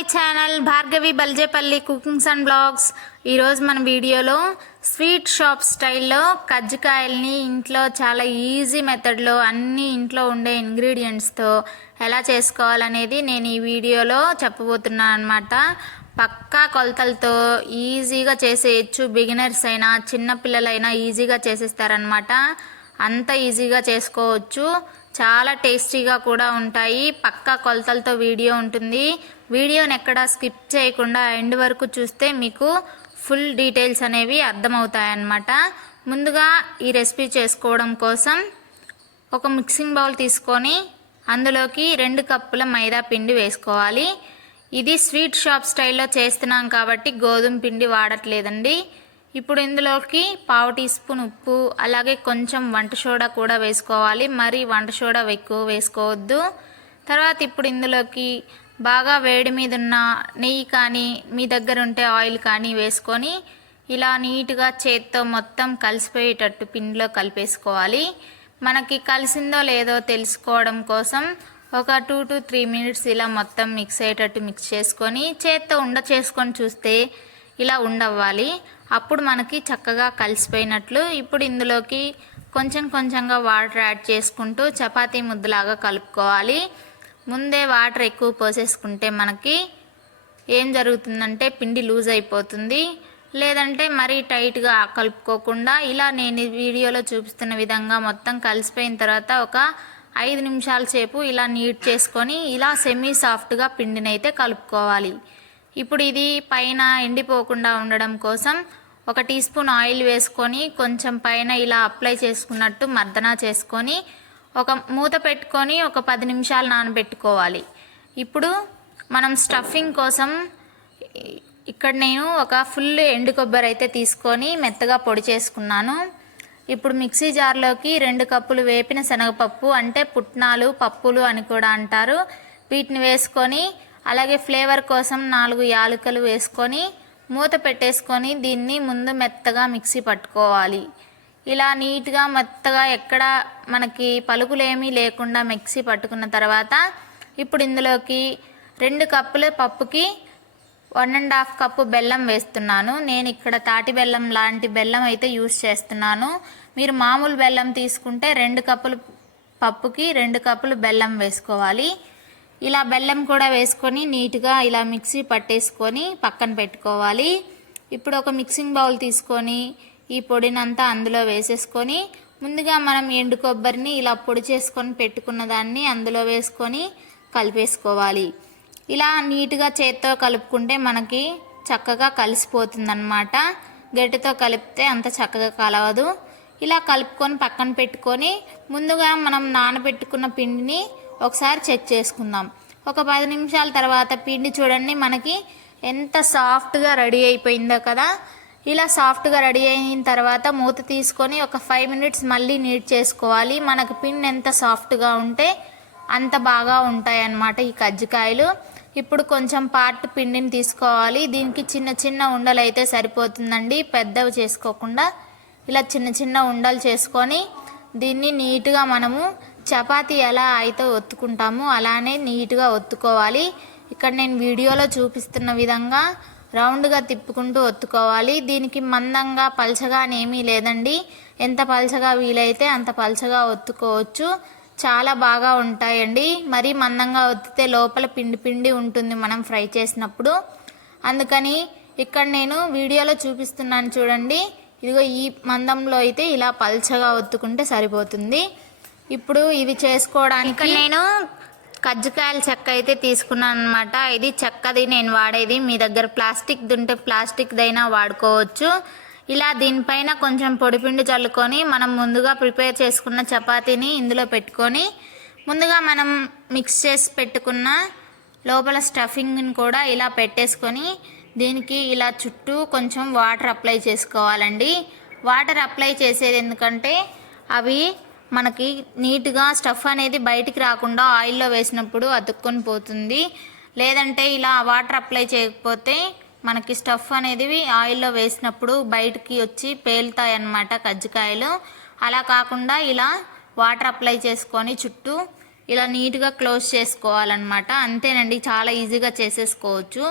My channel Bhargavi Baljepalli cookings and blogs. ఈరోజు మన వీడియోలో స్వీట్ షాప్ స్టైల్లో కజ్జికాయల్ని ఇంట్లో చాలా ఈజీ మెథడ్లో అన్ని ఇంట్లో ఉండే ఇంగ్రీడియంట్స్తో ఎలా చేసుకోవాలనేది నేను ఈ వీడియోలో చెప్పబోతున్నాను అనమాట పక్కా కొలతలతో ఈజీగా చేసేయచ్చు. బిగినర్స్ అయినా చిన్నపిల్లలైనా ఈజీగా చేసేస్తారనమాట అంత ఈజీగా చేసుకోవచ్చు. చాలా టేస్టీగా కూడా ఉంటాయి. పక్కా కొలతలతో వీడియో ఉంటుంది. వీడియోని ఎక్కడా స్కిప్ చేయకుండా ఎండ్ వరకు చూస్తే మీకు ఫుల్ డీటెయిల్స్ అనేవి అర్థమవుతాయన్నమాట. ముందుగా ఈ రెసిపీ చేసుకోవడం కోసం ఒక మిక్సింగ్ బౌల్ తీసుకొని అందులోకి రెండు కప్పుల మైదా పిండి వేసుకోవాలి. ఇది స్వీట్ షాప్ స్టైల్లో చేస్తున్నాం కాబట్టి గోధుమ పిండి వాడట్లేదండి. ఇప్పుడు ఇందులోకి పావు టీ స్పూన్ ఉప్పు అలాగే కొంచెం వంట సోడా కూడా వేసుకోవాలి. మరి వంట సోడా ఎక్కువ వేసుకోవద్దు. తర్వాత ఇప్పుడు ఇందులోకి బాగా వేడి మీద ఉన్న నెయ్యి కానీ మీ దగ్గర ఉంటే ఆయిల్ కానీ వేసుకొని ఇలా నీట్గా చేత్తో మొత్తం కలిసిపోయేటట్టు పిండిలో కలిపేసుకోవాలి. మనకి కలిసిందో లేదో తెలుసుకోవడం కోసం ఒక టూ టు త్రీ మినిట్స్ ఇలా మొత్తం మిక్స్ అయ్యేటట్టు మిక్స్ చేసుకొని చేత్తో ఉండ చేసుకొని చూస్తే ఇలా ఉండవ్వాలి. అప్పుడు మనకి చక్కగా కలిసిపోయినట్లు ఇప్పుడు ఇందులోకి కొంచెం కొంచెంగా వాటర్ యాడ్ చేసుకుంటూ చపాతీ ముద్దలాగా కలుపుకోవాలి. ముందే వాటర్ ఎక్కువ పోసేసుకుంటే మనకి ఏం జరుగుతుందంటే పిండి లూజ్ అయిపోతుంది. లేదంటే మరీ టైట్గా కలుపుకోకుండా ఇలా నేను వీడియోలో చూపిస్తున్న విధంగా మొత్తం కలిసిపోయిన తర్వాత ఒక ఐదు నిమిషాల సేపు ఇలా నీట్ చేసుకొని ఇలా సెమీ సాఫ్ట్గా పిండిని అయితే కలుపుకోవాలి. ఇప్పుడు ఇది పైన ఎండిపోకుండా ఉండడం కోసం ఒక టీ స్పూన్ ఆయిల్ వేసుకొని కొంచెం పైన ఇలా అప్లై చేసుకున్నట్టు మర్దన చేసుకొని ఒక మూత పెట్టుకొని ఒక పది నిమిషాలు నానబెట్టుకోవాలి. ఇప్పుడు మనం స్టఫింగ్ కోసం ఇక్కడ నేను ఒక ఫుల్ ఎండు కొబ్బరి అయితే తీసుకొని మెత్తగా పొడి చేసుకున్నాను. ఇప్పుడు మిక్సీ జార్లోకి రెండు కప్పులు వేపిన శనగపప్పు అంటే పుట్నాలు పప్పులు అని కూడా అంటారు. వీటిని వేసుకొని అలాగే ఫ్లేవర్ కోసం నాలుగు యాలకులు వేసుకొని మూత పెట్టేసుకొని దీన్ని ముందు మెత్తగా మిక్సీ పట్టుకోవాలి. ఇలా నీట్గా మెత్తగా ఎక్కడ మనకి పలుకులేమీ లేకుండా మిక్సీ పట్టుకున్న తర్వాత ఇప్పుడు ఇందులోకి రెండు కప్పుల పప్పుకి వన్ అండ్ హాఫ్ కప్పు బెల్లం వేస్తున్నాను. నేను ఇక్కడ తాటి బెల్లం లాంటి బెల్లం అయితే యూస్ చేస్తున్నాను. మీరు మామూలు బెల్లం తీసుకుంటే రెండు కప్పులు పప్పుకి రెండు కప్పులు బెల్లం వేసుకోవాలి. ఇలా బెల్లం కూడా వేసుకొని నీట్గా ఇలా మిక్సీ పట్టేసుకొని పక్కన పెట్టుకోవాలి. ఇప్పుడు ఒక మిక్సింగ్ బౌల్ తీసుకొని ఈ పొడినంతా అందులో వేసేసుకొని ముందుగా మనం ఎండు కొబ్బరిని ఇలా పొడి చేసుకొని పెట్టుకున్న దాన్ని అందులో వేసుకొని కలిపేసుకోవాలి. ఇలా నీట్గా చేత్తో కలుపుకుంటే మనకి చక్కగా కలిసిపోతుందన్నమాట. గట్టితో కలిపితే అంత చక్కగా కలవదు. ఇలా కలుపుకొని పక్కన పెట్టుకొని ముందుగా మనం నానబెట్టుకున్న పిండిని ఒకసారి చెక్ చేసుకుందాం. ఒక పది నిమిషాల తర్వాత పిండి చూడండి మనకి ఎంత సాఫ్ట్గా రెడీ అయిపోయిందో కదా. ఇలా సాఫ్ట్గా రెడీ అయిన తర్వాత మూత తీసుకొని ఒక ఫైవ్ మినిట్స్ మళ్ళీ నీట్ చేసుకోవాలి. మనకు పిండి ఎంత సాఫ్ట్గా ఉంటే అంత బాగా ఉంటాయి అన్నమాట ఈ కజ్జికాయలు. ఇప్పుడు కొంచెం పార్ట్ పిండిని తీసుకోవాలి. దీనికి చిన్న చిన్న ఉండలు అయితే సరిపోతుందండి. పెద్దవి చేసుకోకుండా ఇలా చిన్న చిన్న ఉండలు చేసుకొని దీన్ని నీట్గా మనము చపాతి ఎలా అయితే ఒత్తుకుంటామో అలానే నీట్గా ఒత్తుకోవాలి. ఇక్కడ నేను వీడియోలో చూపిస్తున్న విధంగా రౌండ్గా తిప్పుకుంటూ ఒత్తుకోవాలి. దీనికి మందంగా పలచగా ఏమీ లేదండి. ఎంత పలచగా వీలైతే అంత పలచగా ఒత్తుకోవచ్చు. చాలా బాగా ఉంటాయండి. మరీ మందంగా ఒత్తితే లోపల పిండి పిండి ఉంటుంది మనం ఫ్రై చేసినప్పుడు. అందుకని ఇక్కడ నేను వీడియోలో చూపిస్తున్నాను చూడండి. ఇదిగో ఈ మందంలో అయితే ఇలా పల్చగా ఒత్తుకుంటే సరిపోతుంది. ఇప్పుడు ఇవి చేసుకోవడానికి నేను కజ్జికాయల చెక్క అయితే తీసుకున్నాను అనమాట ఇది చెక్కది నేను వాడేది. మీ దగ్గర ప్లాస్టిక్ దుంటే ప్లాస్టిక్దైనా వాడుకోవచ్చు. ఇలా దీనిపైన కొంచెం పొడిపిండి చల్లుకొని మనం ముందుగా ప్రిపేర్ చేసుకున్న చపాతీని ఇందులో పెట్టుకొని ముందుగా మనం మిక్స్ చేసి పెట్టుకున్న లోపల స్టఫింగ్ని కూడా ఇలా పెట్టేసుకొని దీనికి ఇలా చుట్టూ కొంచెం వాటర్ అప్లై చేసుకోవాలండి. వాటర్ అప్లై చేసేది ఎందుకంటే అవి మనకి నీట్గా స్టఫ్ అనేది బయటికి రాకుండా ఆయిల్లో వేసినప్పుడు అతుక్కొని పోతుంది. లేదంటే ఇలా వాటర్ అప్లై చేయకపోతే మనకి స్టఫ్ అనేది ఆయిల్లో వేసినప్పుడు బయటికి వచ్చి పేలుతాయి అన్నమాట కజ్జికాయలు. అలా కాకుండా ఇలా వాటర్ అప్లై చేసుకొని చుట్టూ ఇలా నీట్గా క్లోజ్ చేసుకోవాలన్నమాట. అంతేనండి చాలా ఈజీగా చేసేసుకోవచ్చు.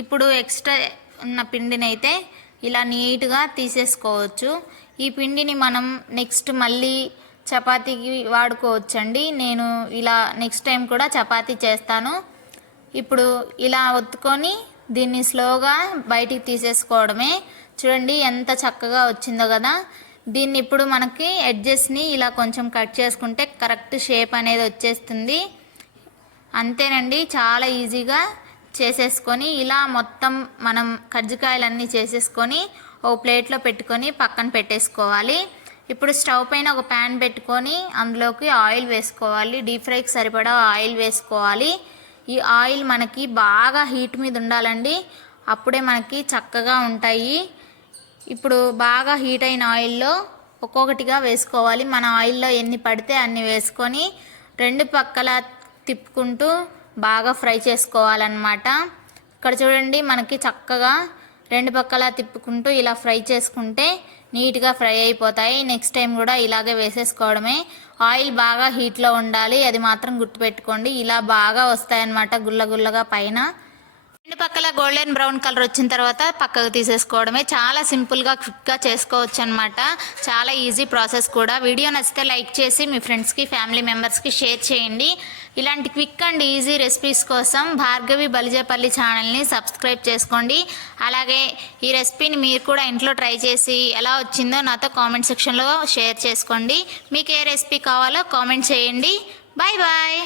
ఇప్పుడు ఎక్స్ట్రా ఉన్న పిండిని అయితే ఇలా నీట్గా తీసేసుకోవచ్చు. ఈ పిండిని మనం నెక్స్ట్ మళ్ళీ చపాతీకి వాడుకోవచ్చండి. నేను ఇలా నెక్స్ట్ టైం కూడా చపాతీ చేస్తాను. ఇప్పుడు ఇలా ఒత్తుకొని దీన్ని స్లోగా బయటికి తీసేసుకోవడమే. చూడండి ఎంత చక్కగా వచ్చిందో కదా. దీన్ని ఇప్పుడు మనకి ఎడ్జెస్ని ఇలా కొంచెం కట్ చేసుకుంటే కరెక్ట్ షేప్ అనేది వచ్చేస్తుంది. అంతేనండి చాలా ఈజీగా చేసేసుకొని ఇలా మొత్తం మనం కజ్జికాయలన్నీ చేసేసుకొని ఓ ప్లేట్లో పెట్టుకొని పక్కన పెట్టేసుకోవాలి. ఇప్పుడు స్టవ్ పైన ఒక ప్యాన్ పెట్టుకొని అందులోకి ఆయిల్ వేసుకోవాలి. డీప్ ఫ్రైకి సరిపడా ఆయిల్ వేసుకోవాలి. ఈ ఆయిల్ మనకి బాగా హీట్ మీద ఉండాలండి. అప్పుడే మనకి చక్కగా ఉంటాయి. ఇప్పుడు బాగా హీట్ అయిన ఆయిల్లో ఒక్కొక్కటిగా వేసుకోవాలి. మన ఆయిల్లో ఎన్ని పడితే అన్ని వేసుకొని రెండు పక్కల తిప్పుకుంటూ బాగా ఫ్రై చేసుకోవాలన్నమాట. ఇక్కడ చూడండి మనకి చక్కగా రెండు పక్కల తిప్పుకుంటూ ఇలా ఫ్రై చేసుకుంటే నీట్గా ఫ్రై అయిపోతాయి. నెక్స్ట్ టైం కూడా ఇలాగే వేసేసుకోవడమే. ఆయిల్ బాగా హీట్లో ఉండాలి. అది మాత్రం గుర్తుపెట్టుకోండి. ఇలా బాగా వస్తాయన్నమాట గుల్ల గుల్లగా పైన. రెండు పక్కల గోల్డెన్ బ్రౌన్ కలర్ వచ్చిన తర్వాత పక్కకు తీసేసుకోవడమే. చాలా సింపుల్గా క్విక్గా చేసుకోవచ్చు అనమాట చాలా ఈజీ ప్రాసెస్ కూడా. వీడియో నచ్చితే లైక్ చేసి మీ ఫ్రెండ్స్కి ఫ్యామిలీ మెంబర్స్కి షేర్ చేయండి. ఇలాంటి క్విక్ అండ్ ఈజీ రెసిపీస్ కోసం భార్గవి బలిజేపల్లి ఛానల్ని సబ్స్క్రైబ్ చేసుకోండి. అలాగే ఈ రెసిపీని మీరు కూడా ఇంట్లో ట్రై చేసి ఎలా వచ్చిందో నాతో కామెంట్ సెక్షన్లో షేర్ చేసుకోండి. మీకు ఏ రెసిపీ కావాలో కామెంట్ చేయండి. Bye bye.